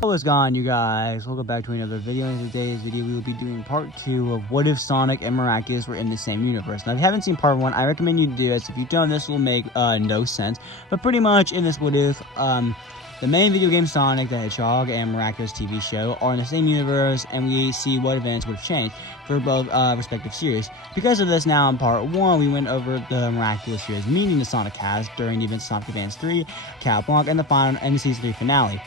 What's going on, you guys? Welcome back to another video. In today's video, we will be doing part 2 of what if Sonic and Miraculous were in the same universe. Now, if you haven't seen part 1, I recommend you do this. If you don't, this will make no sense. But pretty much in this what if, the main video game Sonic the Hedgehog and Miraculous TV show are in the same universe, and we see what events would have changed for both respective series. Because of this, now in part 1, we went over the Miraculous series meeting the Sonic cast during the events of Sonic Advance 3, Cal Blanc, and the Season 3 finale.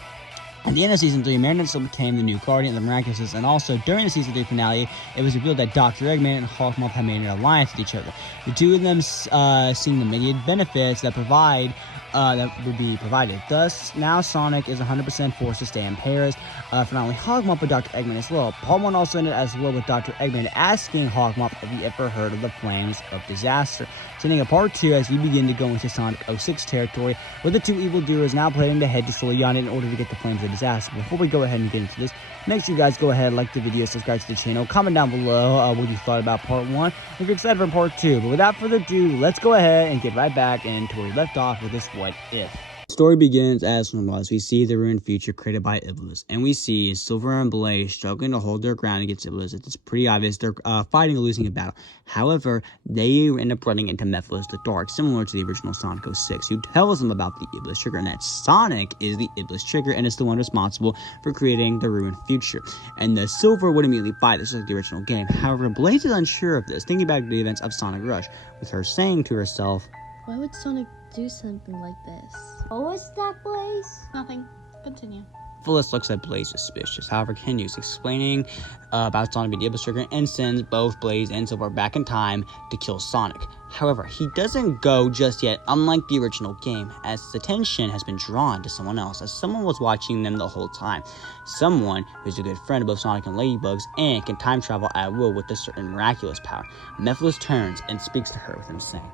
At the end of Season 3, Marinette still became the new Guardian of the Miraculous, and also during the Season 3 finale, it was revealed that Dr. Eggman and Hawkmoth had made an alliance with each other. The two of them seeing the immediate benefits that would be provided. Thus, now Sonic is 100% forced to stay in Paris for not only Hawkmoth but Dr. Eggman as well. Part 1 also ended as well with Dr. Eggman asking Hawkmoth if he ever heard of the Flames of Disaster. Sending a part 2 as we begin to go into Sonic 06 territory, where the two evildoers now planning to head to Soleanna in order to get the Flames of Disaster. Before we go ahead and get into this, make sure you guys go ahead, like the video, subscribe to the channel, comment down below what you thought about part 1, if you're excited for part 2. But without further ado, let's go ahead and get right back into where we left off with this what if. The story begins as normal as we see the ruined future created by Iblis, and we see Silver and Blaze struggling to hold their ground against Iblis. It's pretty obvious they're fighting or losing a battle. However, they end up running into Mephiles the Dark, similar to the original Sonic 06, who tells them about the Iblis trigger, and that Sonic is the Iblis trigger and is the one responsible for creating the ruined future. And the Silver would immediately fight this like the original game. However, Blaze is unsure of this, thinking back to the events of Sonic Rush, with her saying to herself, "Why would Sonic do something like this?" What was that, Blaze? Nothing. Continue. Phyllis looks at Blaze suspicious, however continues explaining about Sonic being the Iblis trigger and sends both Blaze and Silver back in time to kill Sonic. However, he doesn't go just yet, unlike the original game, as his attention has been drawn to someone else, as someone was watching them the whole time. Someone who's a good friend of both Sonic and Ladybugs and can time travel at will with a certain miraculous power. Mephiles turns and speaks to her with him saying,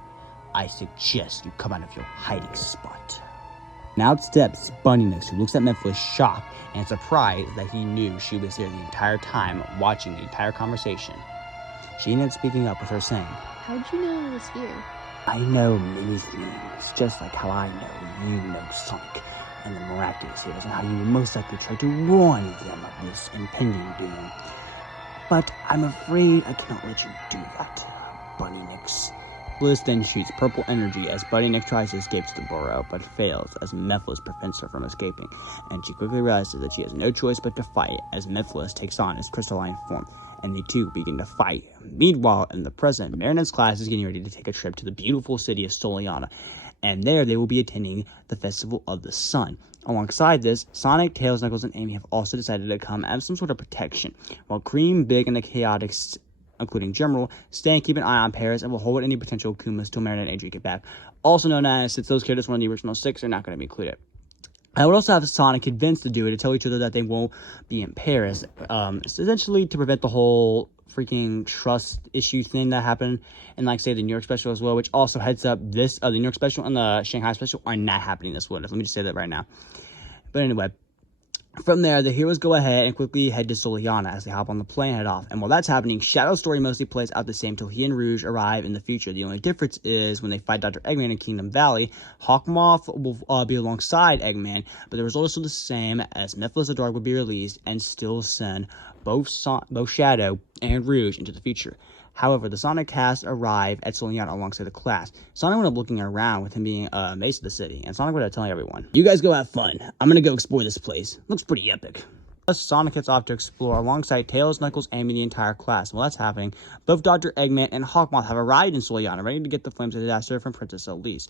"I suggest you come out of your hiding spot." Now out steps Bunnynix, who looks at Mephiles shocked and surprised that he knew she was there the entire time, watching the entire conversation. She ended up speaking up with her saying, How'd you know I was here? "I know many things, just like how I know you know Sonic and the Miraculous heroes, and how you would most likely try to warn them of this impending doom. But I'm afraid I cannot let you do that, Bunnynix." Bliss then shoots purple energy as Bunnynix tries to escape to the burrow, but fails as Mephiles prevents her from escaping, and she quickly realizes that she has no choice but to fight as Mephiles takes on his crystalline form, and the two begin to fight. Meanwhile, in the present, Marinette's class is getting ready to take a trip to the beautiful city of Soleanna, and there they will be attending the Festival of the Sun. Alongside this, Sonic, Tails, Knuckles, and Amy have also decided to come as some sort of protection, while Cream, Big, and the Chaotix, including General, stay and keep an eye on Paris and will hold any potential Kumas till Marinette and Adrian get back. Also known as, since those characters were in the original 6, they're not going to be included. I would also have Sonic convinced the duo to tell each other that they won't be in Paris. It's essentially to prevent the whole freaking trust issue thing that happened in, like, say, the New York special as well, which also heads up this, the New York special and the Shanghai special are not happening this one. Let me just say that right now. But anyway, from there, the heroes go ahead and quickly head to Soleanna as they hop on the plane and head off. And while that's happening, Shadow's story mostly plays out the same till he and Rouge arrive in the future. The only difference is when they fight Dr. Eggman in Kingdom Valley, Hawkmoth will be alongside Eggman, but the result is still the same as Mephiles the Dark will be released and still send both Shadow and Rouge into the future. However, the Sonic cast arrive at Soleanna alongside the class. Sonic went up looking around with him being amazed at the city, and Sonic went up telling everyone, "You guys go have fun. I'm gonna go explore this place. Looks pretty epic." Thus, Sonic gets off to explore alongside Tails, Knuckles, Amy, and the entire class. While that's happening, both Dr. Eggman and Hawkmoth have arrived in Soleanna, ready to get the Flames of Disaster from Princess Elise.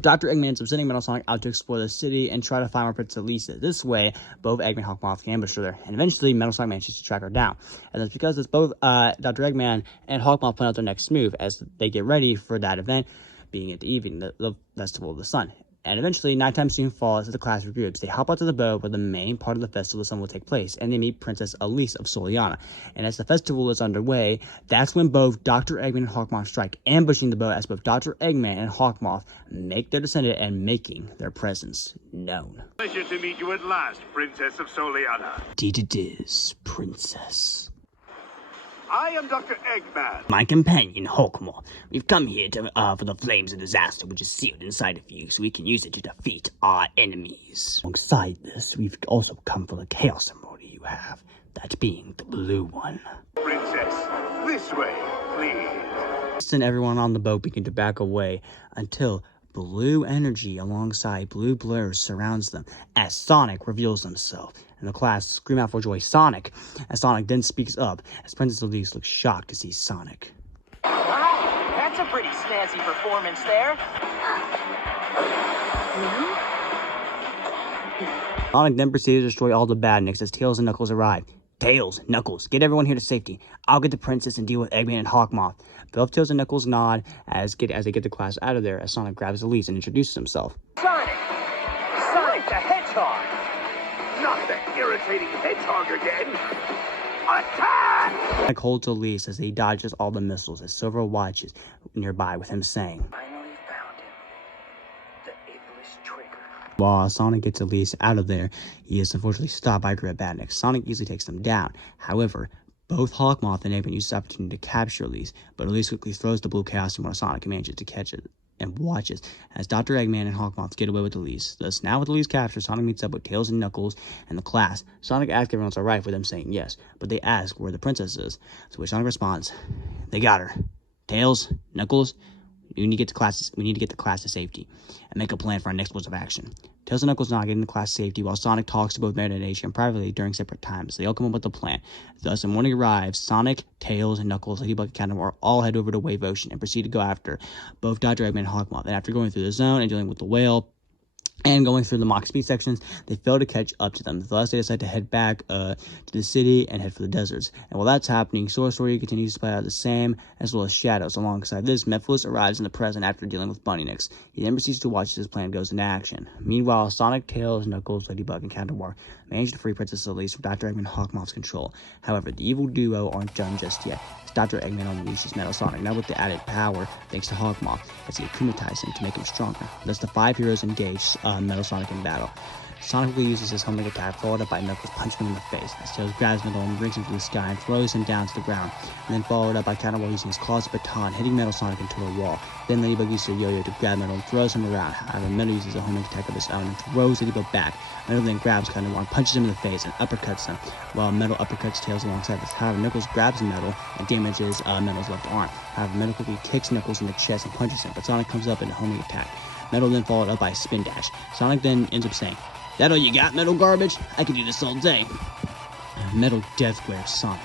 Dr. Eggman ends up sending Metal Sonic out to explore the city and try to find where Princess Elise is. This way, both Eggman and Hawkmoth can ambush her there, and eventually Metal Sonic manages to track her down. And that's because it's both Dr. Eggman and Hawkmoth plan out their next move as they get ready for that event, being at the evening, the Festival of the Sun. And eventually, nighttime soon falls as the class regroups. They hop out to the boat where the main part of the Festival of the Sun will take place, and they meet Princess Elise of Soleanna. And as the festival is underway, that's when both Dr. Eggman and Hawkmoth strike, ambushing the boat as both Dr. Eggman and Hawkmoth make their descent and making their presence known. Pleasure to meet you at last, Princess of Soleanna. Indeed it is, Princess. I am Dr. Eggman. My companion, Hawkmoth. We've come here to for the flames of disaster, which is sealed inside of you, so we can use it to defeat our enemies. Alongside this, we've also come for the chaos emerald you have, that being the blue one. Princess, this way, please. And everyone on the boat begin to back away until blue energy alongside blue blurs surrounds them as Sonic reveals himself. And the class scream out for joy, Sonic! As Sonic then speaks up, as Princess Elise looks shocked to see Sonic. Wow, that's a pretty snazzy performance there. Sonic then proceeds to destroy all the badniks as Tails and Knuckles arrive. Tails, Knuckles, get everyone here to safety. I'll get the princess and deal with Eggman and Hawkmoth. Both Tails and Knuckles nod as they get the class out of there as Sonic grabs Elise and introduces himself. Sonic! Sonic the Hedgehog! Not the irritating hedgehog again. Attack! Sonic holds Elise as he dodges all the missiles as Silver watches nearby with him saying, Finally found him. The ableist trigger. while Sonic gets Elise out of there, he is unfortunately stopped by a group of badniks. Sonic easily takes them down. However, both Hawkmoth and Eggman use this opportunity to capture Elise, but Elise quickly throws the blue chaos while Sonic manages to catch it and watches as Dr. Eggman and Hawkmoth get away with Elise. Thus, now with Elise captured, Sonic meets up with Tails and Knuckles and the class. Sonic asks if everyone's alright, with them saying yes, but they ask where the princess is, to which Sonic responds, they got her. Tails, Knuckles, we need to get the class to safety and make a plan for our next course of action. Tails and Knuckles not getting the class to safety while Sonic talks to both Meta and Asia privately during separate times. They all come up with a plan. Thus, when morning arrives, Sonic, Tails, and Knuckles, Ladybug, and Countermore all head over to Wave Ocean and proceed to go after both Dr. Eggman and Hawkmoth. And after going through the zone and dealing with the whale, and going through the Mach speed sections, they fail to catch up to them. Thus, they decide to head back to the city and head for the deserts. And while that's happening, Solar Story continues to play out the same, as well as Shadows. Alongside this, Mephiles arrives in the present after dealing with Bunny Nicks. He then proceeds to watch as his plan goes into action. Meanwhile, Sonic, Tails, Knuckles, Ladybug, and Countermore manage to free Princess Elise from Dr. Eggman and Hawkmoth's control. However, the evil duo aren't done just yet, as Dr. Eggman unleashes Metal Sonic, now with the added power thanks to Hawkmoth, as he akumatizes him to make him stronger. Thus, the five heroes engage Metal Sonic in battle. Sonic uses his homing attack, followed up by Knuckles punching him in the face, as Tails grabs Metal and brings him to the sky and throws him down to the ground, and then followed up by Countermore using his claws baton, hitting Metal Sonic into a wall. Then Ladybug uses her yo-yo to grab Metal and throws him around. However, Metal uses a homing attack of his own and throws Ladybug back. Metal then grabs Countermore and punches him in the face and uppercuts him, while Metal uppercuts Tails alongside this. However, Knuckles grabs Metal and damages Metal's left arm. However, Metal quickly kicks Knuckles in the chest and punches him, but Sonic comes up in a homing attack. Metal then followed up by a spin dash. Sonic then ends up saying, "That all you got, Metal Garbage? I could do this all day." Metal death glares Sonic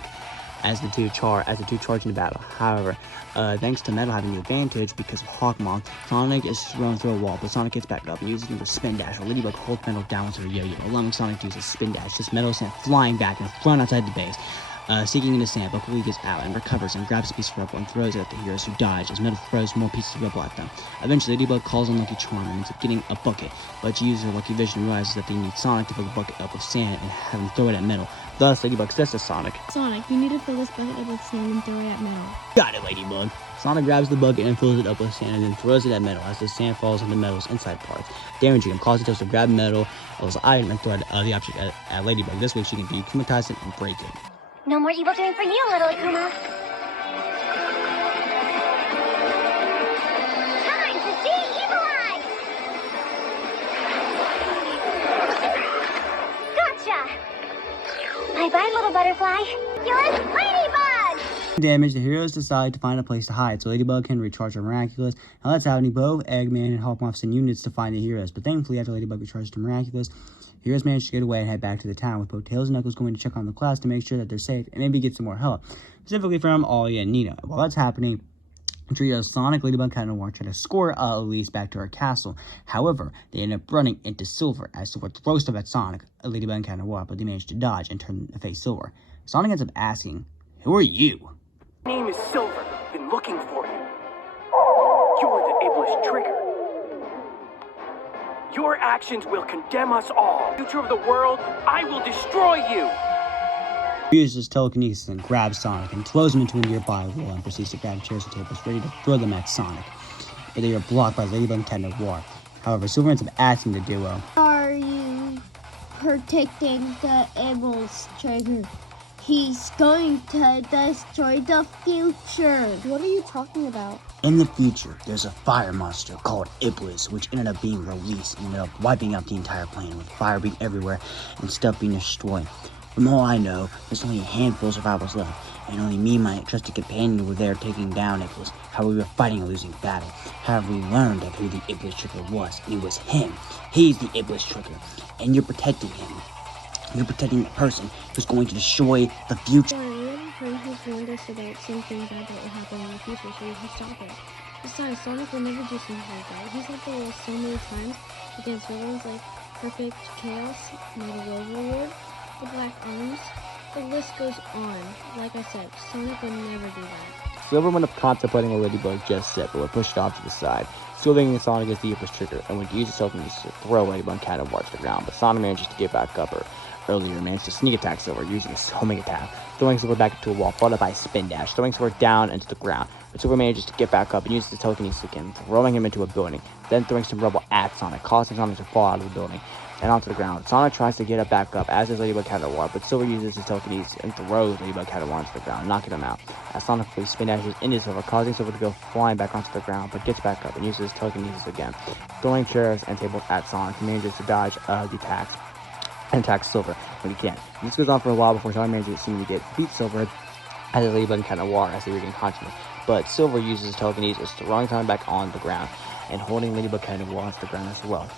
as the two charge into battle. However, thanks to Metal having the advantage because of Hawkmoth, Sonic is thrown through a wall, but Sonic gets back up and uses another spin dash, while Ladybug holds Metal down with her yo-yo, allowing Sonic to use a spin dash. Just Metal is sent flying back and thrown outside the base. Seeking in the sand, but quickly gets out and recovers and grabs a piece of rubble and throws it at the heroes who dodge as Metal throws more pieces of rubble at them. Eventually, Ladybug calls on Lucky Charm and ends up getting a bucket, but she uses her Lucky Vision and realizes that they need Sonic to fill the bucket up with sand and have him throw it at Metal. Thus, Ladybug says to Sonic, Sonic, you need to fill this bucket up with sand and throw it at Metal. "Got it, Ladybug." Sonic grabs the bucket and fills it up with sand and then throws it at Metal as the sand falls on the Metal's inside parts, damaging him, causing Tails to grab Metal's item and throw the object at Ladybug. This way, she can dekumatize it and break it. No more evil doing for you, little Akuma. Time to de-evilize! Gotcha! Bye-bye, little butterfly. You're Ladybug! Damage, the heroes decide to find a place to hide, so Ladybug can recharge her Miraculous. Now that's happening, both Eggman and Hawkmoth send units to find the heroes, but thankfully after Ladybug recharges her Miraculous, the heroes manage to get away and head back to the town, with both Tails and Knuckles going to check on the class to make sure that they're safe and maybe get some more help, specifically from Ollie and Nina. While that's happening, trio Sonic, Ladybug, and Countermore try to score Elise back to her castle. However, they end up running into Silver as Silver throws stuff at Sonic, Ladybug, and Countermore, but they manage to dodge and turn to face Silver. Sonic ends up asking, "Who are you?" My name is Silver. Been looking for you. You're the ableist trigger. Your actions will condemn us all. Future of the world, I will destroy you. He uses telekinesis and grabs Sonic and throws him into a nearby wall and proceeds to grab chairs and tables ready to throw them at Sonic, but they are blocked by Ladybug and Countermore. However, Silver ends up asking the duo, Are you protecting the ableist trigger He's going to destroy the future. What are you talking about? In the future, there's a fire monster called Iblis, which ended up being released and ended up wiping out the entire planet with fire being everywhere and stuff being destroyed. From all I know, there's only a handful of survivors left, and only me and my trusted companion were there taking down Iblis. However, we were fighting a losing battle. However, we learned of who the Iblis trigger was, and it was him. He's the Iblis trigger, and you're protecting him. You're protecting the person who's going to destroy the future. Yeah, we already heard he's warned us about something bad that will happen in the future, so we can stop it. Besides, Sonic will never do something like that. He's had the list so many times against villains like Perfect Chaos, Mighty Overlord, the Black Arms. The list goes on. Like I said, Sonic would never do that. Silver went up contemplating what Ladybug just said, but was pushed off to the side. Still thinking Sonic is the Iblis trigger, and would use himself to throw Ladybug kind of to the ground, but Sonic manages to get back up her. Earlier, managed to sneak attack Silver using his homing attack, throwing Silver back into a wall, followed by a spin dash, throwing Silver down into the ground. But Silver manages to get back up and uses the telekinesis again, throwing him into a building, then throwing some rubble at Sonic, causing Sonic to fall out of the building and onto the ground. Sonic tries to get up back up, as does Ladybug Caterwater, but Silver uses his telekinesis and throws Ladybug Caterwater onto the ground, knocking him out. As Sonic plays spin dashes into Silver, causing Silver to go flying back onto the ground, but gets back up and uses his telekinesis again, throwing chairs and tables at Sonic, and manages to dodge the attacks and attack Silver when he can. This goes on for a while before Sonic manages to beat Silver as a Ladybug Caterwater as they regain consciousness. But Silver uses his telekinesis, throwing Sonic back on the ground and holding Ladybug Caterwater onto the ground as well.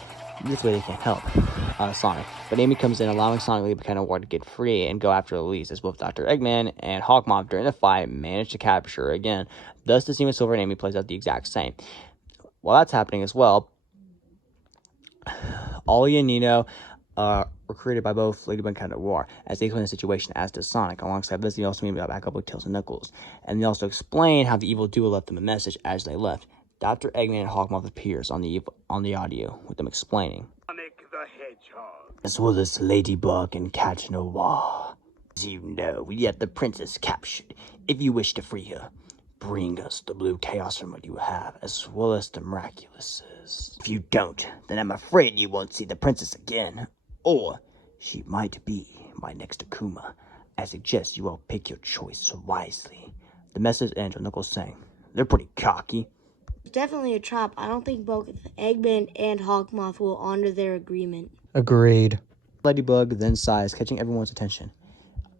This way they can't help Sonic. But Amy comes in, allowing Sonic and Ladybug Caterwater to get free and go after Elise, as both Dr. Eggman and Hawkmoth during the fight manage to capture her again. Thus, the scene with Silver and Amy plays out the exact same. While that's happening as well, Ollie and Nino were created by both Ladybug and Caterwater as they explain the situation, as does Sonic. Alongside this, they also meet back up with Tails and Knuckles, and they also explain how the evil duo left them a message as they left. Dr. Eggman and Hawkmoth appears on the audio with them explaining. Sonic the Hedgehog. As well as Ladybug and Cat Noir. As you know, we have the princess captured. If you wish to free her, bring us the blue chaos emerald you have, as well as the miraculouses. If you don't, then I'm afraid you won't see the princess again. Or she might be my next Akuma. I suggest you all pick your choice wisely. The message ends with Knuckles saying, "They're pretty cocky." It's definitely a trap. I don't think both Eggman and Hawkmoth will honor their agreement. Agreed. Ladybug then sighs, catching everyone's attention.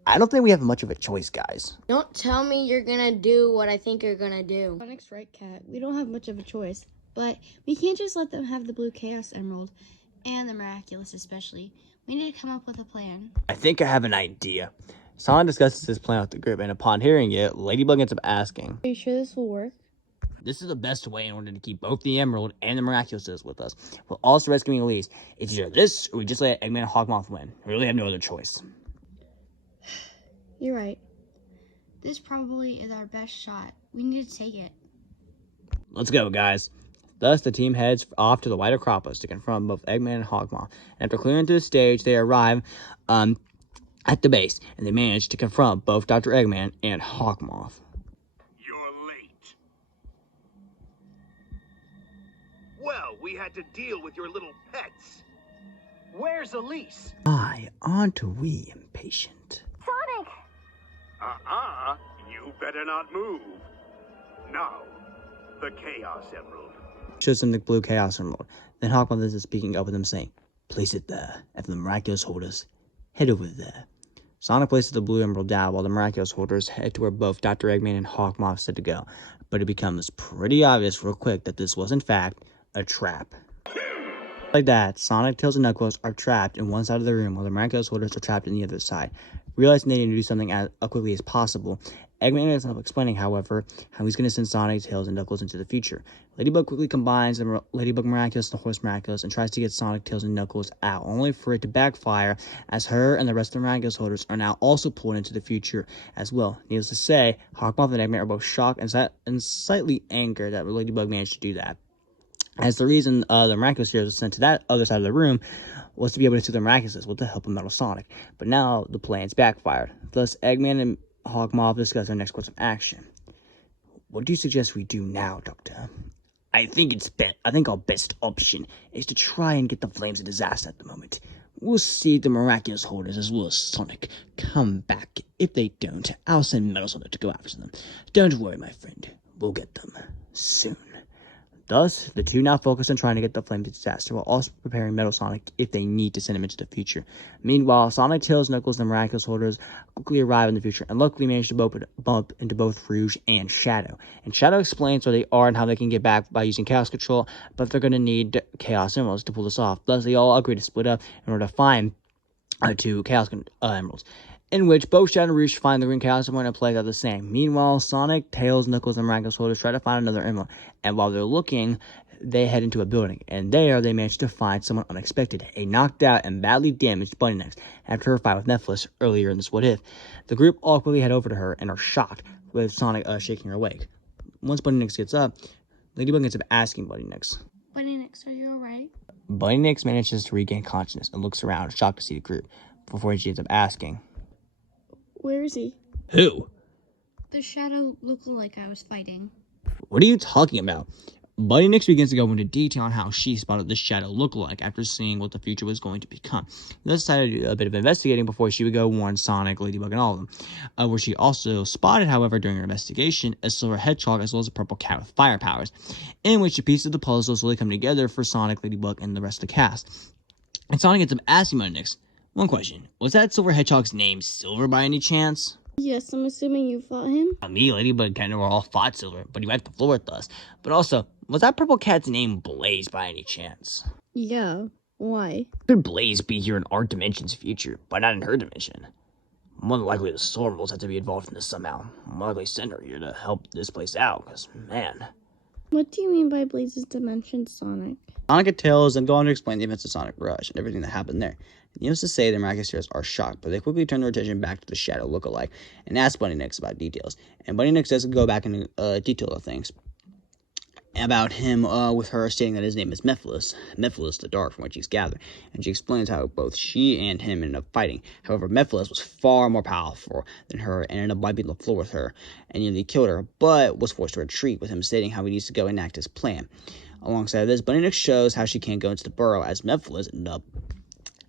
I don't think we have much of a choice, guys. Don't tell me you're gonna do what I think you're gonna do. Sonic's right, Cat. We don't have much of a choice. But we can't just let them have the blue Chaos Emerald, and the miraculous especially. We need to come up with a plan. I think I have an idea. Sonic discusses his plan with the group, and upon hearing it, Ladybug ends up asking, Are you sure this will work? "This is the best way in order to keep both the Emerald and the Miraculouses with us, while also rescuing Elise. It's either this, or we just let Eggman and Hawkmoth win. We really have no other choice." You're right. This probably is our best shot. We need to take it. Let's go, guys. Thus, the team heads off to the White Acropolis to confront both Eggman and Hawkmoth. And after clearing through the stage, they arrive at the base, and they manage to confront both Dr. Eggman and Hawkmoth. You're late. Well, we had to deal with your little pets. Where's Elise? Aren't we impatient? Sonic! You better not move. Now, the Chaos Emerald. Shows them the blue Chaos Emerald. Then Hawkmoth is speaking up with them, saying, "Place it there, and for the miraculous holders, head over there." Sonic places the blue emerald down while the miraculous holders head to where both Dr. Eggman and Hawkmoth said to go. But it becomes pretty obvious real quick that this was in fact a trap. Like that, Sonic, Tails, and Knuckles are trapped in one side of the room while the miraculous holders are trapped in the other side. Realizing they need to do something as quickly as possible, Eggman ends up explaining, however, how he's going to send Sonic, Tails, and Knuckles into the future. Ladybug quickly combines the Ladybug Miraculous and the Horse Miraculous and tries to get Sonic, Tails, and Knuckles out, only for it to backfire, as her and the rest of the Miraculous holders are now also pulled into the future as well. Needless to say, Hawkmoth and Eggman are both shocked and slightly angered that Ladybug managed to do that, as the reason the Miraculous heroes was sent to that other side of the room was to be able to see the Miraculouses with the help of Metal Sonic. But now the plan's backfired. Thus, Eggman and Hawkmoth discuss their next course of action. "What do you suggest we do now, Doctor?" I think our best option is to try and get the flames of disaster at the moment. We'll see the miraculous holders as well as Sonic come back. If they don't, I'll send Metal Sonic to go after them. Don't worry, my friend. We'll get them soon. Thus, the two now focus on trying to get the Flame Disaster while also preparing Metal Sonic if they need to send him into the future. Meanwhile, Sonic, Tails, Knuckles, and the Miraculous Holders quickly arrive in the future and luckily manage to bump into both Rouge and Shadow. And Shadow explains where they are and how they can get back by using Chaos Control, but they're going to need Chaos Emeralds to pull this off. Thus, they all agree to split up in order to find two Chaos Emeralds, in which both Shadow and Rouge find the Green Chaos Emerald and play out the same. Meanwhile, Sonic, Tails, Knuckles, and Miraculous Holders try to find another emerald, and while they're looking, they head into a building, and there they manage to find someone unexpected, a knocked out and badly damaged Bunny Next after her fight with Mephiles earlier in this What If. The group awkwardly head over to her and are shocked with Sonic shaking her awake. Once Bunny Next gets up, Ladybug ends up asking Bunny Next, Bunny Next, are you alright? Bunny Next manages to regain consciousness and looks around, shocked to see the group, before she ends up asking, Where is he? Who? The shadow look-alike I was fighting. What are you talking about? Bunny Next begins to go into detail on how she spotted the shadow lookalike after seeing what the future was going to become. She decided to do a bit of investigating before she would go warn Sonic, Ladybug, and all of them. Where she also spotted, however, during her investigation, a silver hedgehog as well as a purple cat with fire powers, in which the pieces of the puzzle slowly come together for Sonic, Ladybug, and the rest of the cast. And Sonic ends up asking Bunny Next, one question, was that silver hedgehog's name Silver by any chance? Yes, I'm assuming you fought him. Me, Ladybug, kind of were all fought Silver, but he wiped the floor with us. But also, was that purple cat's name Blaze by any chance? Yeah, why? Could Blaze be here in our dimension's future, but not in her dimension? More than likely the Solar Emeralds have to be involved in this somehow. More likely send her here to help this place out, because, man. What do you mean by Blaze's dimension, Sonic? Sonic and Tails then go on to explain the events of Sonic Rush and everything that happened there. Needless to say, the Miraculous Heroes are shocked, but they quickly turn their attention back to the Shadow lookalike and ask Bunny Next about details. And Bunny Next does go back into detail of things about him, with her stating that his name is Mephiles the Dark, from which he's gathered. And she explains how both she and him ended up fighting. However, Mephiles was far more powerful than her and ended up wiping the floor with her and nearly killed her, but was forced to retreat, with him stating how he needs to go enact his plan. Alongside this, Bunny Next shows how she can't go into the burrow, as Mephiles ended up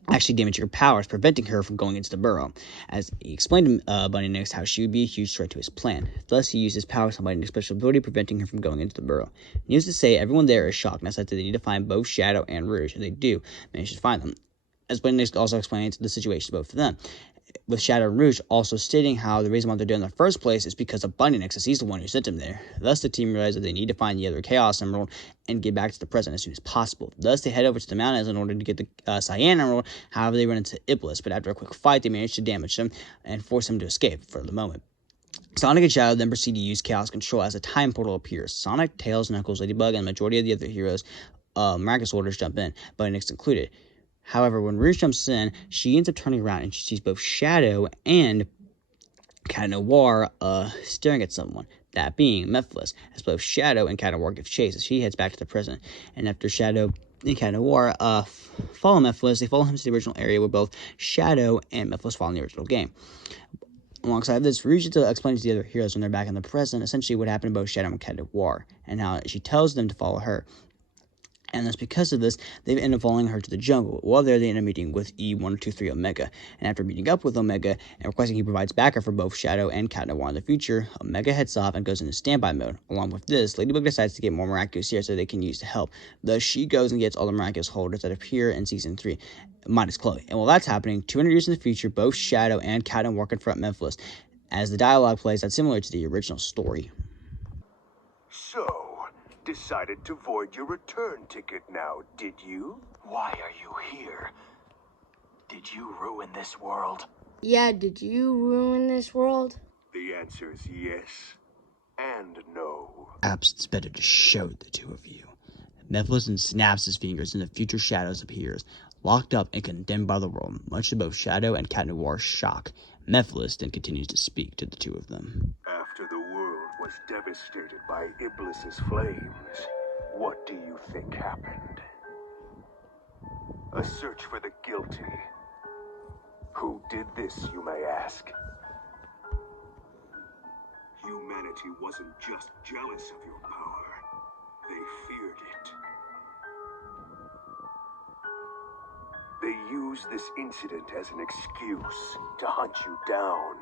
actually damaging her powers, preventing her from going into the burrow. As he explained to Bunny Next how she would be a huge threat to his plan. Thus, he used his powers on Bunny Next's special ability, preventing her from going into the burrow. Needless to say, everyone there is shocked and decided that they need to find both Shadow and Rouge, and they do manage to find them. As Bunny Next also explains the situation to both of them, with Shadow and Rouge also stating how the reason why they're doing it in the first place is because of Bunny Next, as he's the one who sent him there. Thus, the team realizes that they need to find the other Chaos Emerald and get back to the present as soon as possible. Thus, they head over to the mountains in order to get the Cyan Emerald. However, they run into Iblis, but after a quick fight, they manage to damage him and force him to escape for the moment. Sonic and Shadow then proceed to use Chaos Control as a time portal appears. Sonic, Tails, Knuckles, Ladybug, and the majority of the other heroes, Miraculous Holders, jump in, Bunny Next included. However, when Rouge jumps in, she ends up turning around and she sees both Shadow and Cat Noir staring at someone, that being Mephiles, as both Shadow and Cat Noir give chase as she heads back to the present. And after Shadow and Cat Noir follow Mephiles, they follow him to the original area where both Shadow and Mephiles fall in the original game. Alongside this, Rouge explains to the other heroes when they're back in the present essentially what happened to both Shadow and Cat Noir, and how she tells them to follow her. And that's because of this, they end up following her to the jungle. While there, they end up meeting with E1223 Omega. And after meeting up with Omega and requesting he provides backup for both Shadow and Cat Noir in the future, Omega heads off and goes into standby mode. Along with this, Ladybug decides to get more Miraculous here so they can use to help. Thus, she goes and gets all the Miraculous Holders that appear in Season 3, minus Chloe. And while that's happening, 200 years in the future, both Shadow and Cat Noir confront Mephiles, as the dialogue plays that's similar to the original story. So, decided to void your return ticket now, did you? Why are you here? Did you ruin this world? Yeah, did you ruin this world? The answer is yes and no. Perhaps it's better to show the two of you. Mephiles then snaps his fingers and the future Shadows appears, locked up and condemned by the world, much to both Shadow and Cat Noir's shock. Mephiles then continues to speak to the two of them. After the world was devastated by Iblis's flames, what do you think happened? A search for the guilty. Who did this, you may ask? Humanity wasn't just jealous of your power. They feared it. They used use this incident as an excuse to hunt you down.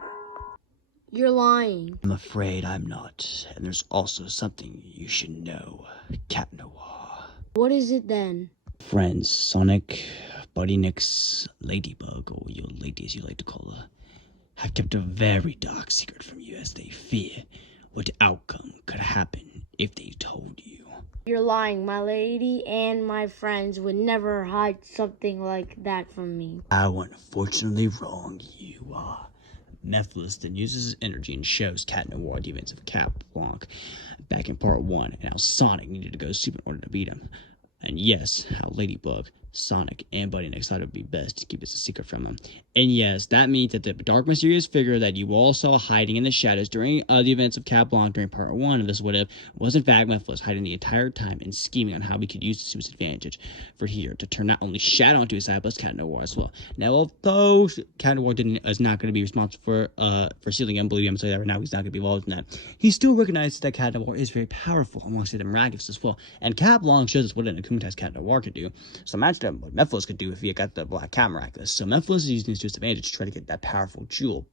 You're lying. I'm afraid I'm not. And there's also something you should know, Cat Noir. What is it then? Friends, Sonic, Buddy Nix, Ladybug, or your lady as you like to call her, have kept a very dark secret from you as they fear what outcome could happen if they told you. You're lying. My lady and my friends would never hide something like that from me. How unfortunately wrong you are. Mephiles then uses his energy and shows Cat Noir the events of Cap Blanc back in part 1, and how Sonic needed to go soup in order to beat him. And yes, how Ladybug, Sonic, and Buddy Nix thought it would be best to keep it a secret from him. And yes, that means that the dark, mysterious figure that you all saw hiding in the shadows during the events of Cap Blanc during part 1 of this what if was in fact Mephiles, hiding the entire time and scheming on how we could use this to his advantage for here to turn not only Shadow onto his side, but Cat Noir as well. Now, although Cat Noir is not going to be responsible for sealing him, believe me, I'm saying that right now, he's not going to be involved in that. He still recognizes that Cat Noir is very powerful amongst the miraculous as well. And Cap Blanc shows us what an Akuma's Cat Noir could do. So imagine what Mephiles could do if he had got the Black Cat Miraculous. So Mephiles is using this to his advantage to try to get that powerful jewel.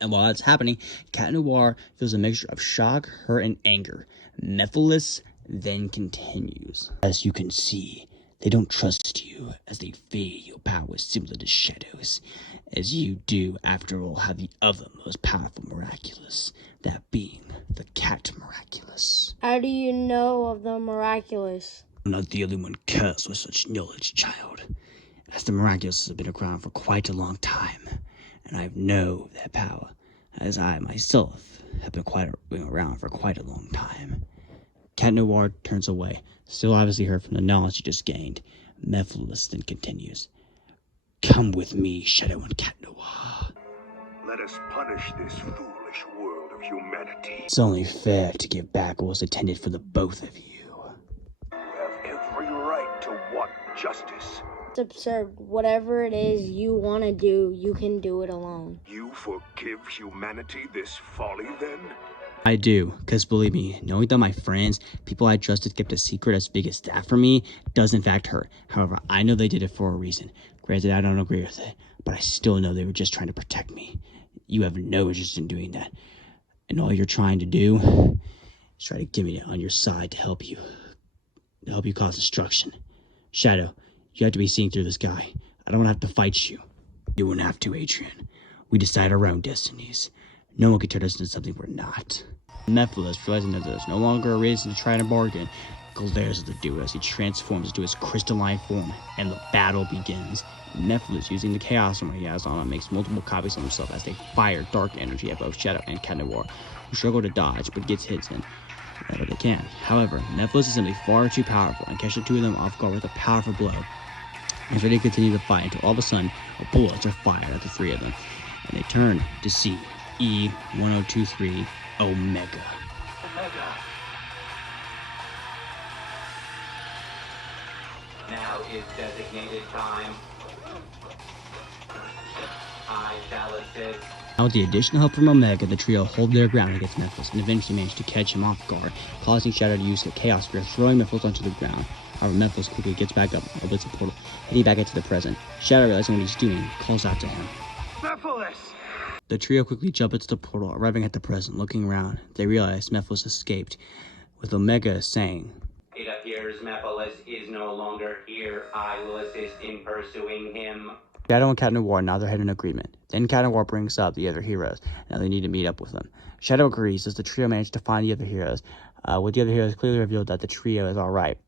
And while that's happening, Cat Noir feels a mixture of shock, hurt, and anger. Mephiles then continues. As you can see, they don't trust you, as they fear your power similar to Shadow's, as you do, after all, have the other most powerful miraculous, that being the Cat Miraculous. How do you know of the miraculous? I'm not the only one cursed with such knowledge, child, as the miraculous has been around for quite a long time, and I know that power, as I myself have been around for quite a long time. Cat Noir turns away, still obviously hurt from the knowledge he just gained. Mephiles then continues. Come with me, Shadow and Cat Noir. Let us punish this foolish world of humanity. It's only fair to give back what was intended for the both of you. You have every right to want justice. It's absurd. Whatever it is you want to do, you can do it alone. You forgive humanity this folly, then? I do, because believe me, knowing that my friends, people I trusted, kept a secret as big as that from me, does in fact hurt. However, I know they did it for a reason. Granted, I don't agree with it, but I still know they were just trying to protect me. You have no interest in doing that. And all you're trying to do is try to get me on your side to help you cause destruction. Shadow, you have to be seeing through this guy. I don't want to have to fight you. You won't have to, Adrian. We decide our own destinies. No one can turn us into something we're not. Mephiles, realizing that there's no longer a reason to try to bargain, glares at the dude as he transforms into his crystalline form, and the battle begins. Mephiles, using the chaos armor he has on, makes multiple copies of himself as they fire dark energy at both Shadow and Cat Noir, who struggle to dodge but gets hits in whenever they can. However, Mephiles is simply far too powerful and catches the two of them off guard with a powerful blow. As they continue to fight until all of a sudden, bullets are fired at the three of them, and they turn to see E1023 Omega. Now is designated time. I shall assist. Now with the additional help from Omega, the trio hold their ground against Mephiles and eventually manage to catch him off guard, causing Shadow to use the Chaos Spear, throwing Mephiles onto the ground. However, Mephiles quickly gets back up, opens the portal, heading back into the present. Shadow, realizing what he's doing, calls out to him. Mephiles! The trio quickly jump into the portal, arriving at the present. Looking around, they realize Mephiles escaped, with Omega saying, It appears Mephiles is no longer here. I will assist in pursuing him. Shadow and Cat Noir nod their head in agreement. Then Cat Noir brings up the other heroes, and they need to meet up with them. Shadow agrees as the trio manage to find the other heroes, with the other heroes clearly revealed that the trio is alright,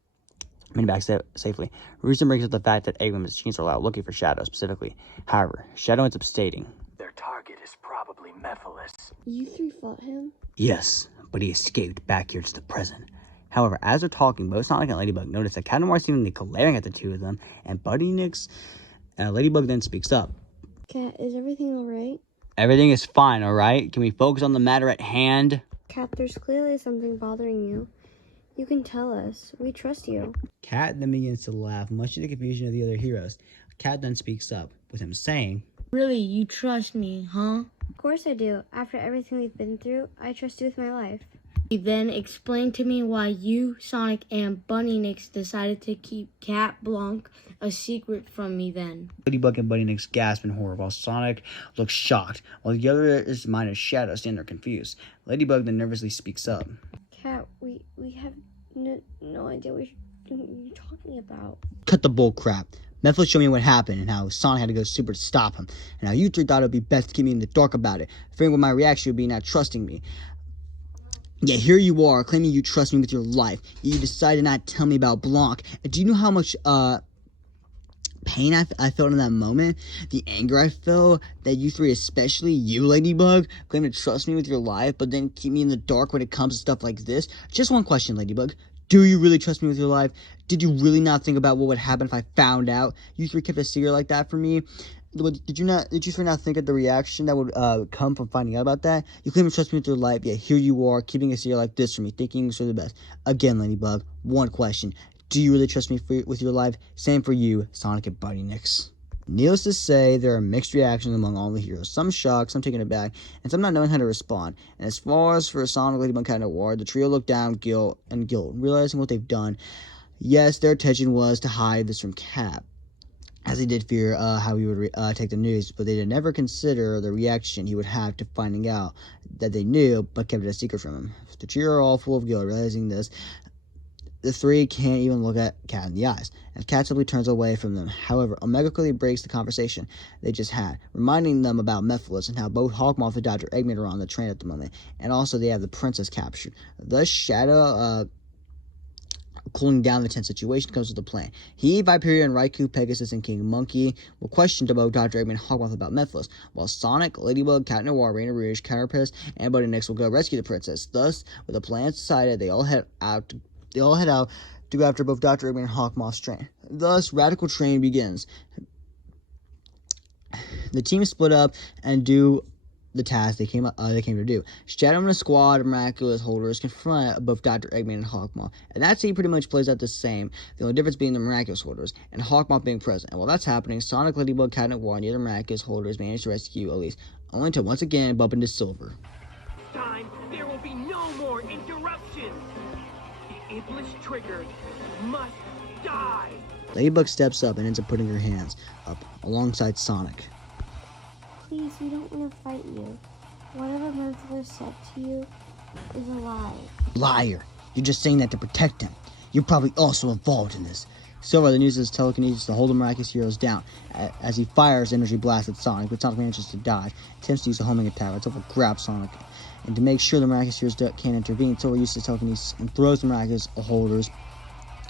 made back safely. Reason brings up the fact that Egg Wyvern machines are out looking for Shadow specifically. However, Shadow ends up stating, Their target is probably Mephiles. You three fought him? yes, but he escaped back here to the present. However, as they're talking, both Sonic and Ladybug notice that Cat Noir is seemingly glaring at the two of them, and Buddy Nix, Ladybug then speaks up. Cat, is everything alright? Everything is fine, alright? Can we focus on the matter at hand? Cat, there's clearly something bothering you. You can tell us. We trust you. Cat then begins to laugh, much to the confusion of the other heroes. Cat then speaks up, with him saying, Really, you trust me, huh? Of course I do. After everything we've been through, I trust you with my life. He then explained to me why you, Sonic, and Bunny Nix decided to keep Cat Blanc a secret from me then. Ladybug and Bunny Nix gasp in horror while Sonic looks shocked, while the others minus Shadow stand there confused. Ladybug then nervously speaks up. Cat, we have no idea what you're talking about. Cut the bull crap. Mephiles showed me what happened and how Sonic had to go super to stop him, and how you three thought it would be best to keep me in the dark about it, fearing what my reaction would be not trusting me. Yet here you are, claiming you trust me with your life. You decided not to tell me about Blanc. And do you know how much pain I felt in that moment? The anger I felt that you three, especially you, Ladybug, claim to trust me with your life, but then keep me in the dark when it comes to stuff like this. Just one question, Ladybug. Do you really trust me with your life? Did you really not think about what would happen if I found out you three kept a secret like that from me? Did you three not think of the reaction that would come from finding out about that? You claim to trust me with your life, yet here you are, keeping a secret like this from me, thinking you're the best. Again, Ladybug, one question. Do you really trust me with your life? Same for you, Sonic and Bunny Nix. Needless to say, there are mixed reactions among all the heroes. Some shocked, some taken aback, and some not knowing how to respond. And as far as for Sonic, Ladybug, Cat, and War, the trio looked down guilt, realizing what they've done. Yes, their intention was to hide this from Cat, as they did fear how he would take the news, but they did never consider the reaction he would have to finding out that they knew, but kept it a secret from him. The trio are all full of guilt, realizing this. The three can't even look at Cat in the eyes, and Cat simply turns away from them. However, Omega quickly breaks the conversation they just had, reminding them about Mephiles and how both Hawkmoth and Dr. Eggman are on the train at the moment, and also they have the princess captured. Thus, Shadow, cooling down the tense situation, comes with a plan. He, Viperia, and Raikou, Pegasus, and King Monkey will question about Dr. Eggman and Hawkmoth about Mephiles, while Sonic, Ladybug, Cat Noir, Raina Rouge, Counterpest, and Bunny Nix will go rescue the princess. Thus, with the plans decided, they all head out to go after both Dr. Eggman and Hawkmoth's train. Thus, Radical Train begins. The team split up and do the task they came to do. Shadow and a squad of miraculous holders confront both Dr. Eggman and Hawkmoth, and that scene pretty much plays out the same, the only difference being the miraculous holders, and Hawkmoth being present. And while that's happening, Sonic, Ladybug, Cat, and War, and the other miraculous holders manage to rescue Elise, only to once again bump into Silver. Time, there will be no more interruptions. The Iblis trigger must die. Ladybug steps up and ends up putting her hands up alongside Sonic. Please, we don't want to fight you. Whatever Mephiles said to you is a lie. Liar! You're just saying that to protect him. You're probably also involved in this. Silver then uses his telekinesis to hold the miraculous heroes down as he fires energy blast at Sonic, but Sonic manages to dodge, attempts to use a homing attack, but Silver grabs Sonic. And to make sure the miraculous heroes can't intervene, Silver uses his telekinesis and throws the miraculous holders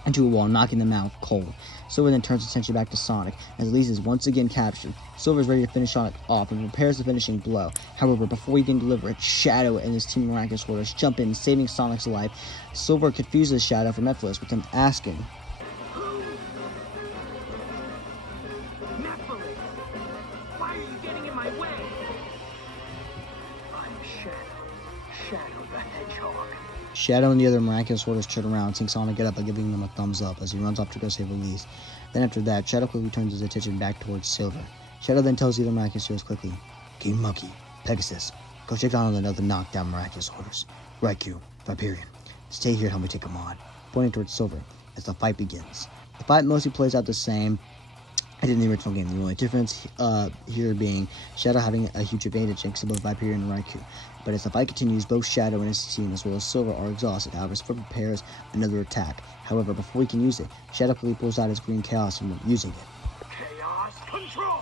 into a wall, knocking them out cold. Silver then turns his attention back to Sonic, as Elise is once again captured. Silver is ready to finish Sonic off and prepares the finishing blow. However, before he can deliver it, Shadow and his team of miraculous holders jump in, saving Sonic's life. Silver confuses Shadow for Mephiles, with him asking, Mephiles, why are you getting in my way? I'm Shadow the Hedgehog. Shadow and the other miraculous holders turn around, seeing Sonic get up by giving him a thumbs up as he runs off to go save Elise. Then after that, Shadow quickly turns his attention back towards Silver. Shadow then tells the other miraculous heroes quickly, King Monkey, Pegasus, go check on the other knockdown miraculous holders. Raikou, Viperian, stay here and help me take them on. Pointing towards Silver as the fight begins. The fight mostly plays out the same as in the original game. The only difference here being Shadow having a huge advantage thanks to both Viperian and Raikou. But as the fight continues, both Shadow and his team, as well as Silver, are exhausted. However, Silver prepares another attack. However, before he can use it, Shadow quickly pulls out his green chaos and using it. Chaos control!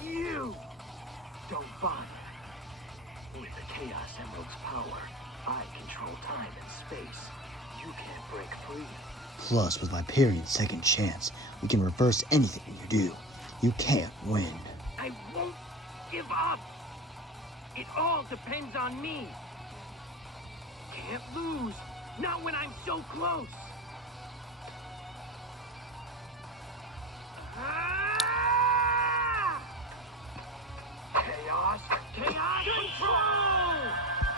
You don't bother. With the Chaos Emerald's power, I control time and space. You can't break free. Plus, with Viperian's second chance, we can reverse anything you do. You can't win. I won't give up. It all depends on me. Can't lose. Not when I'm so close. Ah! Chaos control!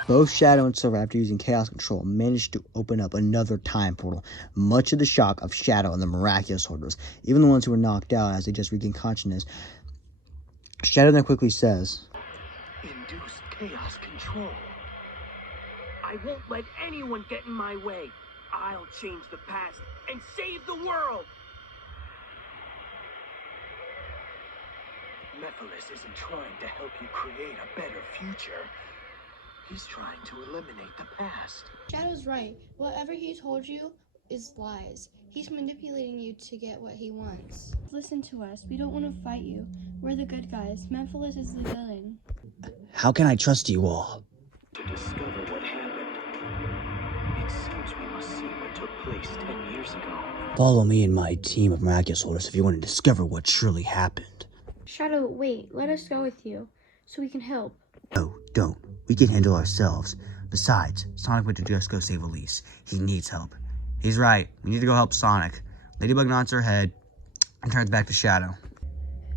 Both Shadow and Silver, after using Chaos Control, managed to open up another time portal, much to the shock of Shadow and the Miraculous Holders, even the ones who were knocked out as they just regained consciousness. Shadow then quickly says, Induced chaos control. I won't let anyone get in my way. I'll change the past and save the world. Mephiles isn't trying to help you create a better future. He's trying to eliminate the past. Shadow's right. Whatever he told you is lies. He's manipulating you to get what he wants. Listen to us. We don't want to fight you. We're the good guys. Mephiles is the villain. how can I trust you all? To discover what happened, it seems we must see what took place 10 years ago. Follow me and my team of Miraculous Holders if you want to discover what truly happened. Shadow, wait. Let us go with you so we can help. No, don't. We can handle ourselves. Besides, Sonic went to just go save Elise. He needs help. He's right. We need to go help Sonic. Ladybug nods her head and turns back to Shadow.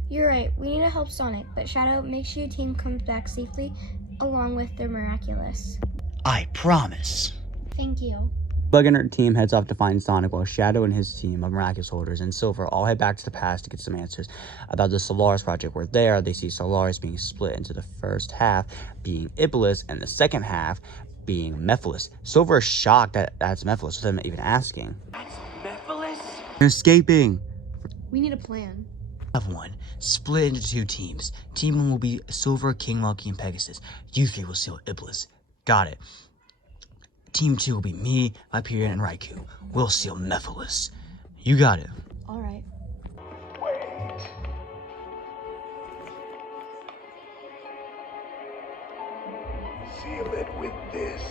You're right. We need to help Sonic, but Shadow, make sure your team comes back safely along with the Miraculous. I promise. Thank you. Bug and her team heads off to find Sonic, while Shadow and his team of Miraculous Holders and Silver all head back to the past to get some answers about the Solaris project. Where there, they see Solaris being split into the first half being Iblis and the second half being Mephiles. Silver is shocked that that's Mephiles without even asking. That's Mephiles? They're escaping. We need a plan. Have one. Split into two teams. Team 1 will be Silver, King Monkey, and Pegasus. You 3 will seal Iblis. Got it. Team 2 will be me, Hyperion, and Raikou. We'll seal Mephiles. You got it. All right. Wait. Seal it with this.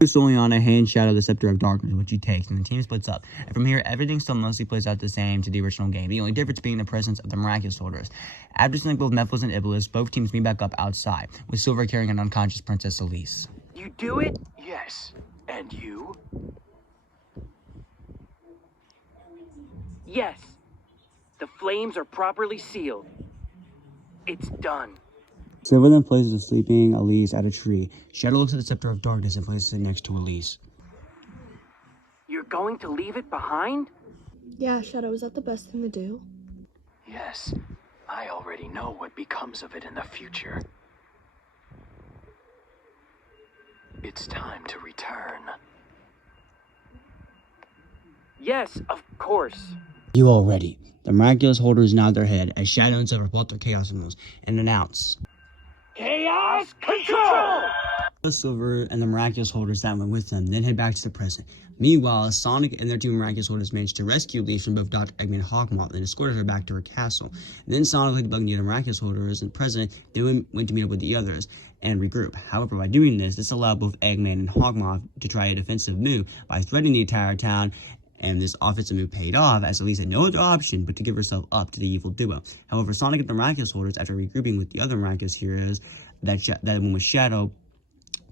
Soleanna hands Shadow the Scepter of Darkness, which he takes, and the team splits up. And from here, everything still mostly plays out the same to the original game, the only difference being the presence of the Miraculous Holders. After seeing both Mephiles and Iblis, both teams meet back up outside, with Silver carrying an unconscious Princess Elise. You do it? Yes. And you? Yes. The flames are properly sealed. It's done. Silver then places the sleeping Elise at a tree. Shadow looks at the Scepter of Darkness and places it next to Elise. You're going to leave it behind? Yeah, Shadow, is that the best thing to do? Yes. I already know what becomes of it in the future. It's time to return. Yes, of course. You all ready? The Miraculous Holders nod their head as Shadow and Silver pull out their Chaos Emeralds and announce, Chaos Control! Silver and the Miraculous Holders that went with them then head back to the present. Meanwhile, Sonic and their two Miraculous Holders managed to rescue Elise from both Dr. Eggman and Hawkmoth and escorted her back to her castle. Then Sonic, Ladybug, and the other Miraculous Holders and present then went to meet up with the others and regroup. However, by doing this allowed both Eggman and Hawkmoth to try a defensive move by threatening the entire town, and this offensive move paid off as Elise had no other option but to give herself up to the evil duo. However, Sonic and the Miraculous Holders, after regrouping with the other Miraculous heroes that went with Shadow,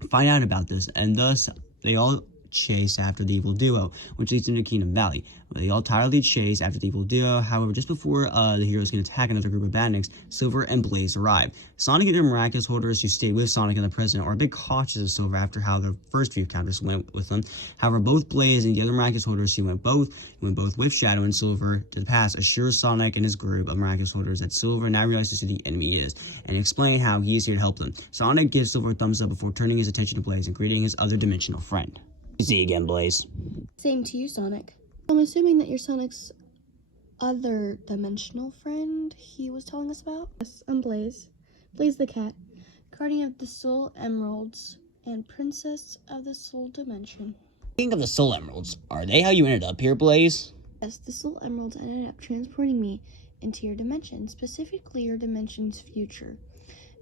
find out about this, and thus they all chase after the evil duo, which leads them to Kingdom Valley. They all tirelessly chase after the evil duo. However, just before the heroes can attack another group of bandits, Silver and Blaze arrive. Sonic and their Miraculous Holders who stayed with Sonic and the President are a bit cautious of Silver after how their first few encounters went with them. However, both Blaze and the other Miraculous Holders who went both with Shadow and Silver to the past assure Sonic and his group of Miraculous Holders that Silver now realizes who the enemy is and explain how he is here to help them. Sonic gives Silver a thumbs up before turning his attention to Blaze and greeting his other dimensional friend. See you again, Blaze. Same to you, Sonic. I'm assuming that you're Sonic's other dimensional friend he was telling us about? Yes, I'm Blaze. Blaze the cat, guardian of the Soul Emeralds and princess of the Soul Dimension. Speaking of the Soul Emeralds, are they how you ended up here, Blaze? Yes, the Soul Emeralds ended up transporting me into your dimension, specifically your dimension's future.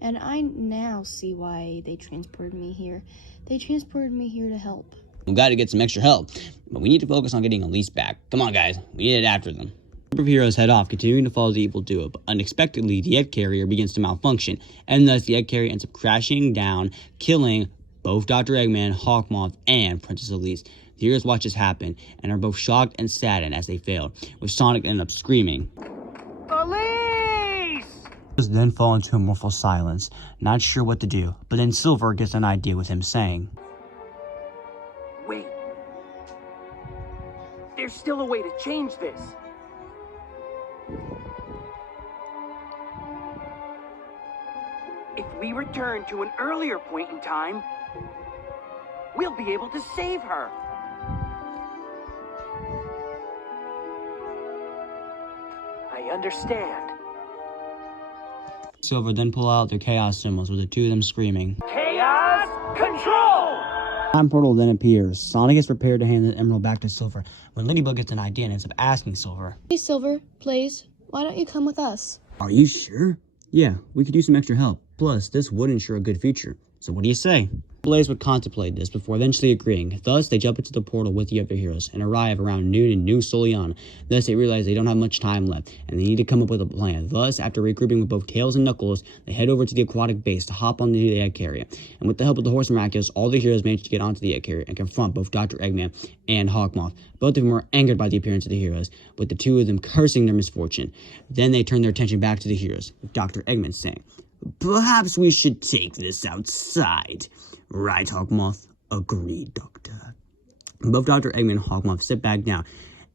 And I now see why they transported me here. They transported me here to help. We got to get some extra help, but we need to focus on getting Elise back. Come on, guys. We need it after them. The group of heroes head off, continuing to follow the evil duo, but unexpectedly, the egg carrier begins to malfunction, and thus the egg carrier ends up crashing down, killing both Dr. Eggman, Hawkmoth, and Princess Elise. The heroes watch this happen, and are both shocked and saddened as they failed, with Sonic ending up screaming, Elise! Then fall into a mournful silence, not sure what to do, but then Silver gets an idea with him saying, Wait. There's still a way to change this. If we return to an earlier point in time, we'll be able to save her. I understand. Silver then pull out their chaos symbols with the two of them screaming. Chaos Control! Time portal then appears. Sonic is prepared to hand the emerald back to Silver when Ladybug gets an idea and ends up asking Silver, Hey Silver, please, why don't you come with us? "Are you sure?" "Yeah, we could use some extra help. Plus, this would ensure a good future. So what do you say?" Blaze would contemplate this before eventually agreeing. Thus, they jump into the portal with the other heroes and arrive around noon in New Soleanna. Thus, they realize they don't have much time left and they need to come up with a plan. Thus, after regrouping with both Tails and Knuckles, they head over to the aquatic base to hop onto the egg carrier. And with the help of the horse Miraculous, all the heroes manage to get onto the egg carrier and confront both Dr. Eggman and Hawkmoth. Both of them were angered by the appearance of the heroes, with the two of them cursing their misfortune. Then they turn their attention back to the heroes, with Dr. Eggman saying, "Perhaps we should take this outside." "Right, Hawkmoth." "Agreed, Doctor." Both Dr. Eggman and Hawkmoth sit back down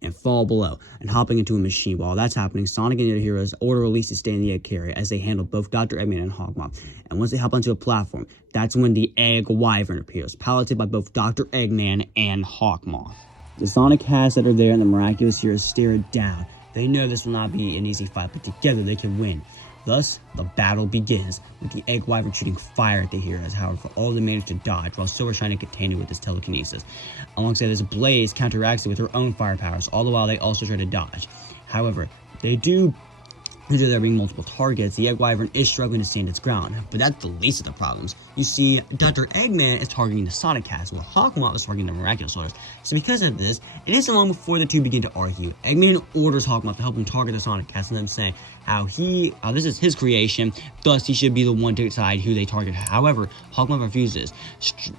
and fall below and hopping into a machine. While that's happening, Sonic and the other heroes order Elise to stay in the egg carrier as they handle both Dr. Eggman and Hawkmoth. And once they hop onto a platform, that's when the Egg Wyvern appears, piloted by both Dr. Eggman and Hawkmoth. The Sonic hats that are there and the miraculous heroes stare it down. They know this will not be an easy fight, but together they can win. Thus, the battle begins, with the Egg Wyvern shooting fire at the heroes. However, all of them manage to dodge, while Silver trying to contain it with his telekinesis. Alongside this, Blaze counteracts it with her own fire powers, all the while they also try to dodge. However, due to there being multiple targets, the Egg Wyvern is struggling to stand its ground, but that's the least of the problems. You see, Dr. Eggman is targeting the Sonic cast, while Hawkmoth is targeting the Miraculous Soldiers. So because of this, it isn't long before the two begin to argue. Eggman orders Hawkmoth to help him target the Sonic cast, and then say how this is his creation, thus he should be the one to decide who they target. However, Hawkmoth refuses,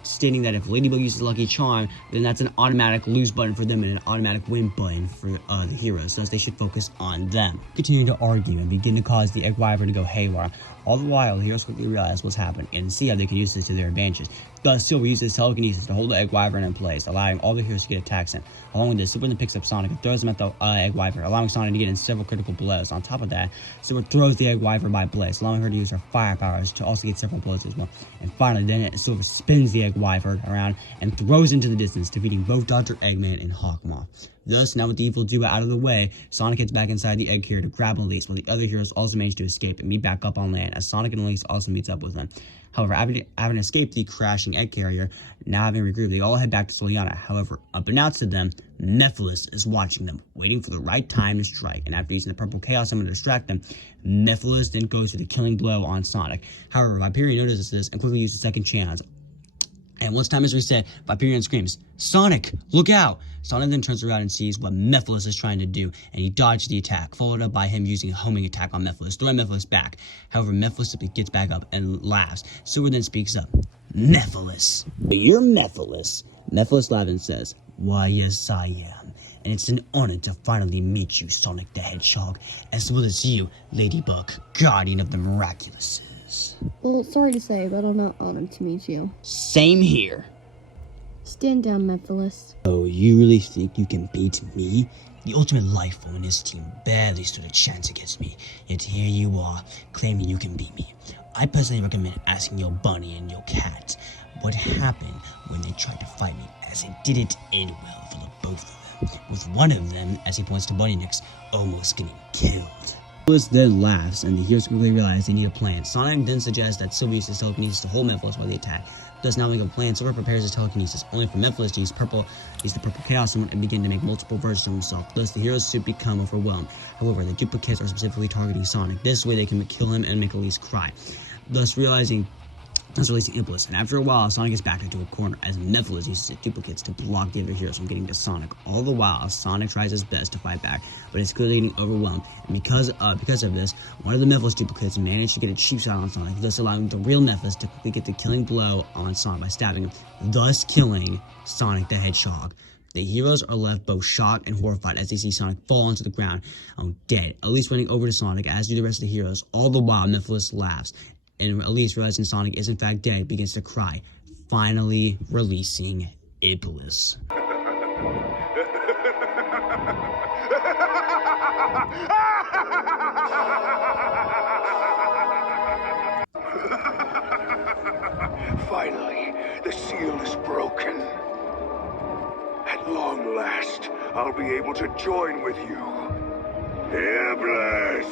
stating that if Ladybug uses Lucky Charm, then that's an automatic lose button for them and an automatic win button for the heroes, thus they should focus on them. Continue to argue and begin to cause the Egg Wyvern to go haywire. All the while, the heroes quickly realize what's happened and see how they can use this to their advantage. Thus, Silver uses telekinesis to hold the Egg Wyvern in place, allowing all the heroes to get attacks in. Along with this, Silver then picks up Sonic and throws him at the Egg Wyvern, allowing Sonic to get in several critical blows. On top of that, Silver throws the Egg Wyvern by Blaze, allowing her to use her fire powers to also get several blows as well. And finally, then Silver spins the Egg Wyvern around and throws into the distance, defeating both Dr. Eggman and Hawkmoth. Thus, now with the evil duo out of the way, Sonic gets back inside the egg carrier to grab Elise, while the other heroes also manage to escape and meet back up on land, as Sonic and Elise also meets up with them. However, having escaped the crashing egg carrier, now having regrouped, they all head back to Soleanna. However, unbeknownst to them, Mephiles is watching them, waiting for the right time to strike, and after using the purple chaos symbol to distract them, Mephiles then goes for the killing blow on Sonic. However, Viperion notices this and quickly uses a second chance. And once time is reset, Viperion screams, "Sonic, look out!" Sonic then turns around and sees what Mephiles is trying to do, and he dodges the attack, followed up by him using a homing attack on Mephiles, throwing Mephiles back. However, Mephiles simply gets back up and laughs. Silver then speaks up, "Mephiles, you're Mephiles." Mephiles laughs and says, "Why, yes, I am. And it's an honor to finally meet you, Sonic the Hedgehog, as well as you, Ladybug, guardian of the miraculous." Well, sorry to say, but I'm not honored to meet you. Same here. Stand down, Mephiles. Oh, you really think you can beat me? The ultimate life form in his team barely stood a chance against me, yet here you are, claiming you can beat me. I personally recommend asking your bunny and your cat what happened when they tried to fight me, as it didn't end well for the both of them, with one of them, as he points to Bunny Nicks, almost getting killed. Mephiles then laughs, and the heroes quickly realize they need a plan. Sonic then suggests that Silver uses telekinesis to hold Mephiles while they attack. Thus, now we have a plan. Silver prepares his telekinesis, only for Mephiles to use the purple chaos symbol and begin to make multiple versions of himself. Thus, the heroes should become overwhelmed. However, the duplicates are specifically targeting Sonic. This way, they can kill him and make Elise cry. Thus, releasing Iblis, and after a while, Sonic is backed into a corner as Mephiles uses his duplicates to block the other heroes from getting to Sonic. All the while, Sonic tries his best to fight back, but is clearly getting overwhelmed. And because of this, one of the Mephiles duplicates managed to get a cheap shot on Sonic, thus allowing the real Mephiles to quickly get the killing blow on Sonic by stabbing him, thus killing Sonic the Hedgehog. The heroes are left both shocked and horrified as they see Sonic fall onto the ground, dead. Elise running over to Sonic, as do the rest of the heroes. All the while, miraculous laughs, and Elise, realizing Sonic is in fact dead, begins to cry, finally releasing Iblis. Finally, the seal is broken. At long last, I'll be able to join with you. Iblis!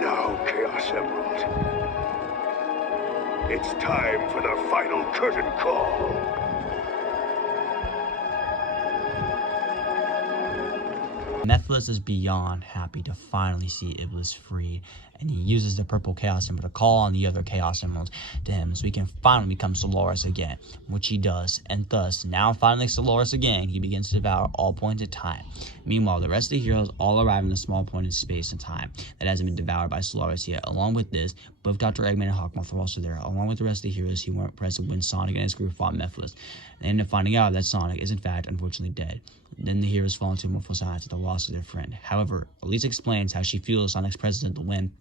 Now, Chaos Emerald. It's time for the final curtain call. Mephiles is beyond happy to finally see Iblis freed, and he uses the purple Chaos Emerald to call on the other Chaos Emeralds to him so he can finally become Solaris again, which he does, and thus, now finally Solaris again, he begins to devour all points of time. Meanwhile, the rest of the heroes all arrive in a small point in space and time that hasn't been devoured by Solaris yet. Along with this, both Dr. Eggman and Hawkmoth are also there, along with the rest of the heroes who weren't present when Sonic and his group fought Mephiles. They end up finding out that Sonic is in fact unfortunately dead. Then the heroes fall into a mournful silence at the loss of their friend. However, Elise explains how she feels Sonic's presence at the win.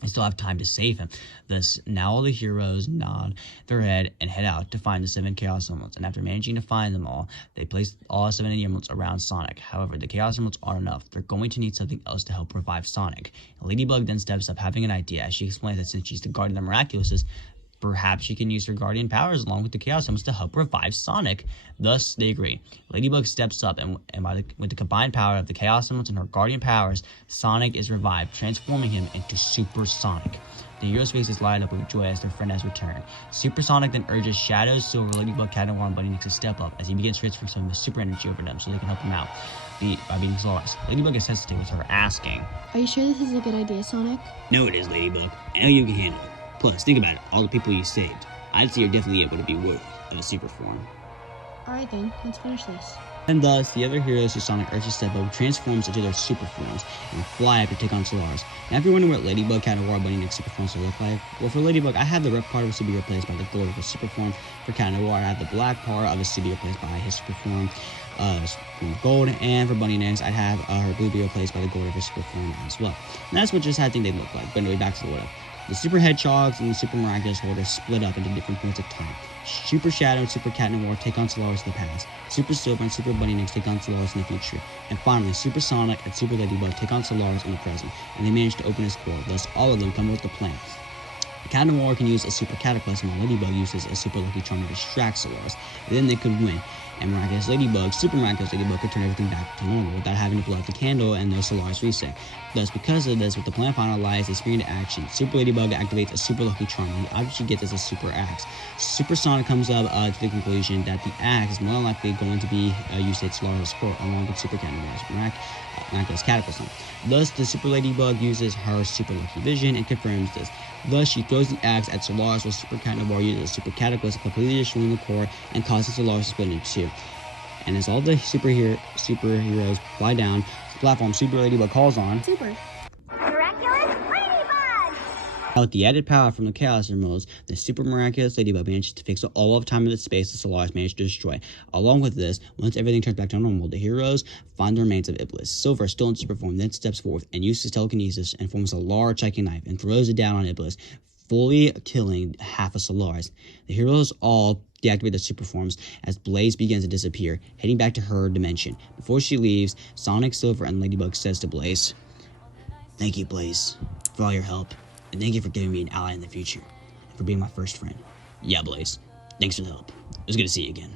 They still have time to save him. Thus, now all the heroes nod their head and head out to find the 7 Chaos Emeralds. And after managing to find them all, they place all 7 of the emeralds around Sonic. However, the Chaos Emeralds aren't enough. They're going to need something else to help revive Sonic. Ladybug then steps up, having an idea, as she explains that since she's the guardian of the miraculous, perhaps she can use her guardian powers along with the Chaos Emeralds to help revive Sonic. Thus, they agree. Ladybug steps up, and with the combined power of the Chaos Emeralds and her guardian powers, Sonic is revived, transforming him into Super Sonic. The heroes' faces light up with joy as their friend has returned. Super Sonic then urges Shadow, Silver, Ladybug, Cat, and Warren Bunny Nix to step up as he begins to transfer some of his super energy over them so they can help him out by beating Solaris. Ladybug is hesitant with her asking, Are you sure this is a good idea, Sonic? No, it is, Ladybug. I know you can handle it. Plus, think about it, all the people you saved. I'd say you're definitely able to be worthy of a super form. Alright then, let's finish this. And thus, the other heroes who Sonic urges to step up transforms into their super forms and fly up to take on Solaris. Now, if you're wondering what Ladybug, Cat, and War Bunny Nick's super forms will look like, well, for Ladybug, I have the red part of his to be replaced by the gold of his super form. For Cat and War, I have the black part of his to be replaced by his super form, gold. And for Bunny Nix, I'd have her blue be replaced by the gold of her super form as well. And that's what just I think they look like. But anyway, back to the what. The Super Hedgehogs and the Super Miraculous Holders split up into different points of time. Super Shadow and Super Cat and War take on Solaris in the past. Super Silver and Super Bunny Nix take on Solaris in the future. And finally, Super Sonic and Super Ladybug take on Solaris in the present. And they manage to open his core. Thus, all of them come up with a plan. Cat and War can use a Super Cataclysm, while Ladybug uses a Super Lucky Charm to distract Solaris. And then they could win. And Miraculous Ladybug, Super Miraculous Ladybug could turn everything back to normal without having to blow out the candle and no Solaris reset. Thus, because of this, with the plan finalized, they spring into action. Super Ladybug activates a Super Lucky Charm, and the object she gets is a Super Axe. Super Sonic comes up to the conclusion that the axe is more than likely going to be used to hit Solaris' core, along with Super Cat and Super Miraculous Cataclysm. Thus, the Super Ladybug uses her Super Lucky Vision and confirms this. Thus, she throws the axe at Solaris, while Super Cat and War uses a Super Cataclysm, completely destroying the core and causing Solaris to split into two. And as all the superheroes fly down to the platform, Super Ladybug calls on Super. Miraculous Ladybug! With the added power from the Chaos Emeralds, the Super Miraculous Ladybug manages to fix all of time and the space that Solaris managed to destroy. Along with this, once everything turns back to normal, the heroes find the remains of Iblis. Silver, still in super form, then steps forth and uses telekinesis and forms a large striking knife and throws it down on Iblis, fully killing half of Solaris. The heroes all deactivate their super forms as Blaze begins to disappear, heading back to her dimension. Before she leaves, Sonic, Silver, and Ladybug says to Blaze, "Thank you, Blaze, for all your help, and thank you for giving me an ally in the future, and for being my first friend." "Yeah, Blaze, thanks for the help. It was good to see you again."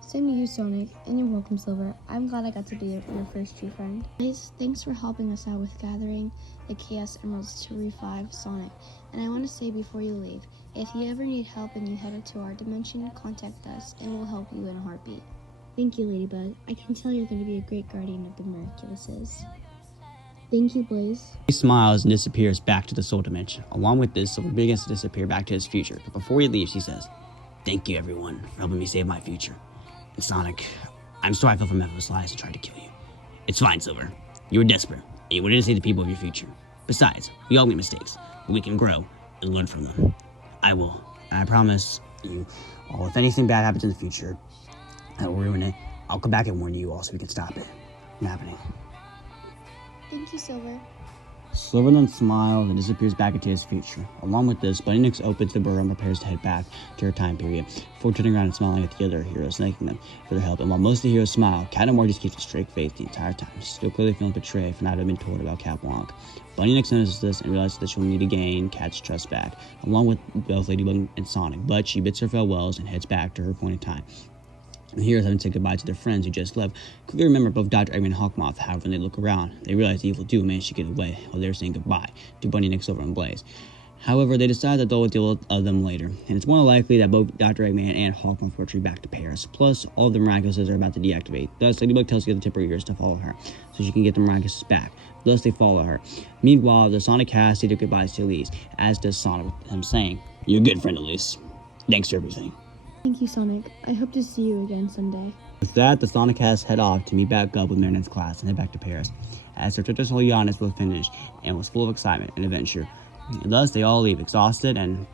Same to you, Sonic, and you're welcome, Silver. I'm glad I got to be your first true friend. Blaze, thanks for helping us out with gathering the Chaos Emeralds to revive Sonic. And I want to say before you leave, if you ever need help and you head into our dimension, contact us, and we'll help you in a heartbeat. Thank you, Ladybug. I can tell you're going to be a great guardian of the Miraculouses. Thank you, Blaze. He smiles and disappears back to the Soul Dimension. Along with this, Silver begins to disappear back to his future. But before he leaves, he says, "Thank you, everyone, for helping me save my future. And Sonic, I'm sorry I fell for Mephiles' lies and tried to kill you. It's fine, Silver. You were desperate, and you wanted to save the people of your future. Besides, we all make mistakes, but we can grow, and learn from them. I will. And I promise you, if anything bad happens in the future that will ruin it, I'll come back and warn you all so we can stop it from happening. Thank you, Silver. Silver then smiles and disappears back into his future. Along with this, Bunny Nix opens the burrow and prepares to head back to her time period, before turning around and smiling at the other heroes, thanking them for their help. And while most of the heroes smile, Cat Noir just keeps a straight face the entire time, still clearly feeling betrayed for not having been told about Cap Wonk. Bunny Nix notices this and realizes that she'll need to gain Cat's trust back, along with both Ladybug and Sonic, but she bids her farewells and heads back to her appointed time. The heroes haven't said goodbye to their friends who just left. Quickly remember both Dr. Eggman and Hawkmoth. However, when they look around, they realize the evil duo managed to get away while they were saying goodbye to Bunny, Nick, Silver, and Blaze. However, they decide that they'll deal with them later, and it's more likely that both Dr. Eggman and Hawkmoth will retreat back to Paris. Plus, all of the Miraculouses are about to deactivate. Thus, Ladybug tells the other Tipper Eaters to follow her, so she can get the Miraculous back. Thus, they follow her. Meanwhile, the Sonic cast say their goodbyes to Elise, as does Sonic, with him saying, "You're a good friend, Elise. Thanks for everything." Thank you, Sonic. I hope to see you again someday. With that, the Sonic cast head off to meet back up with Marinette's class and head back to Paris, as their trip to Soleanna was finished and was full of excitement and adventure. Thus, they all leave exhausted, and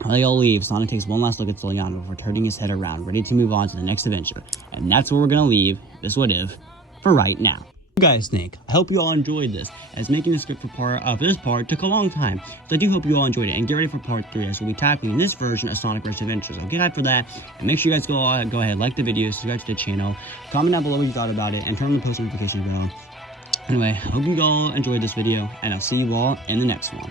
while they all leave, Sonic takes one last look at Soleanna before turning his head around, ready to move on to the next adventure. And that's where we're going to leave this What If for right now. What do you guys think? I hope you all enjoyed this, as making the script for this part took a long time. So I do hope you all enjoyed it, and get ready for part 3, as we'll be tackling this version of Sonic vs. Adventure. So get hyped for that, and make sure you guys go ahead, like the video, subscribe to the channel, comment down below what you thought about it, and turn on the post notification bell. Anyway, I hope you all enjoyed this video, and I'll see you all in the next one.